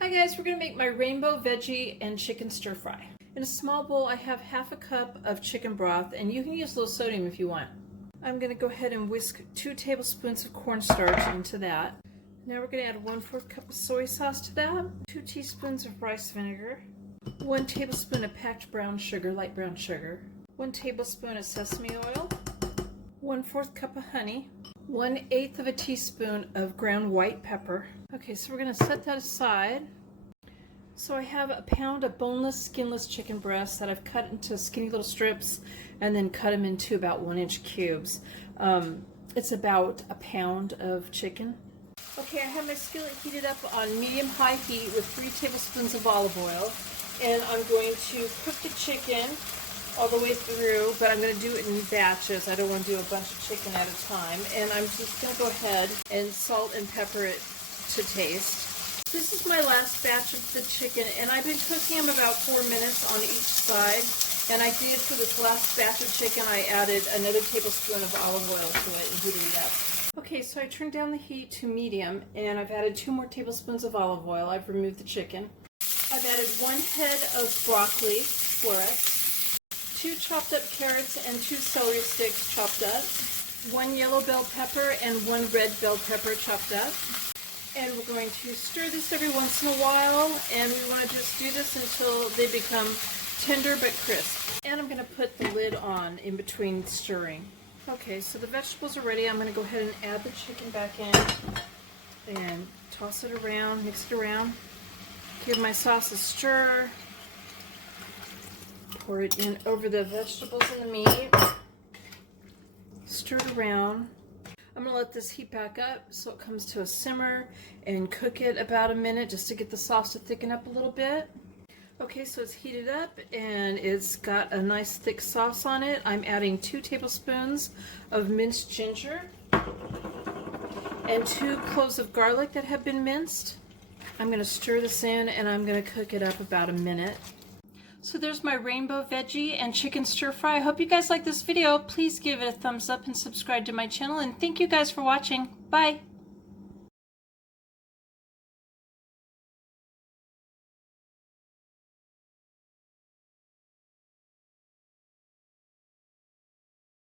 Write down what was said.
Hi guys, we're going to make my rainbow veggie and chicken stir fry. In a small bowl I have half a cup of chicken broth, and you can use low sodium if you want. I'm going to go ahead and whisk 2 tablespoons of cornstarch into that. Now we're going to add 1/4 cup of soy sauce to that, 2 teaspoons of rice vinegar, 1 tablespoon of packed brown sugar, light brown sugar, 1 tablespoon of sesame oil, 1/4 cup of honey, 1/8 of a teaspoon of ground white pepper. Okay, so we're going to set that aside. So I have a pound of boneless, skinless chicken breasts that I've cut into skinny little strips and then cut them into about 1-inch cubes. It's about a pound of chicken. Okay, I have my skillet heated up on medium-high heat with 3 tablespoons of olive oil, and I'm going to cook the chicken all the way through, but I'm going to do it in batches. I don't want to do a bunch of chicken at a time, and I'm just going to go ahead and salt and pepper it to taste. This is my last batch of the chicken, and I've been cooking them about 4 minutes on each side, and I did for this last batch of chicken, I added another tablespoon of olive oil to it and heated it up. Okay, so I turned down the heat to medium, and I've added 2 more tablespoons of olive oil. I've removed the chicken. I've added 1 head of broccoli, florets, 2 chopped up carrots and 2 celery sticks chopped up, 1 yellow bell pepper and 1 red bell pepper chopped up. And we're going to stir this every once in a while, and we want to just do this until they become tender but crisp. And I'm going to put the lid on in between stirring. Okay, so the vegetables are ready. I'm going to go ahead and add the chicken back in and toss it around, mix it around. Give my sauce a stir. Pour it in over the vegetables and the meat. Stir it around. I'm going to let this heat back up so it comes to a simmer and cook it about a minute just to get the sauce to thicken up a little bit. Okay, so it's heated up and it's got a nice thick sauce on it. I'm adding 2 tablespoons of minced ginger and 2 cloves of garlic that have been minced. I'm going to stir this in and I'm going to cook it up about a minute. So there's my rainbow veggie and chicken stir fry. I hope you guys like this video. Please give it a thumbs up and subscribe to my channel, and thank you guys for watching. Bye!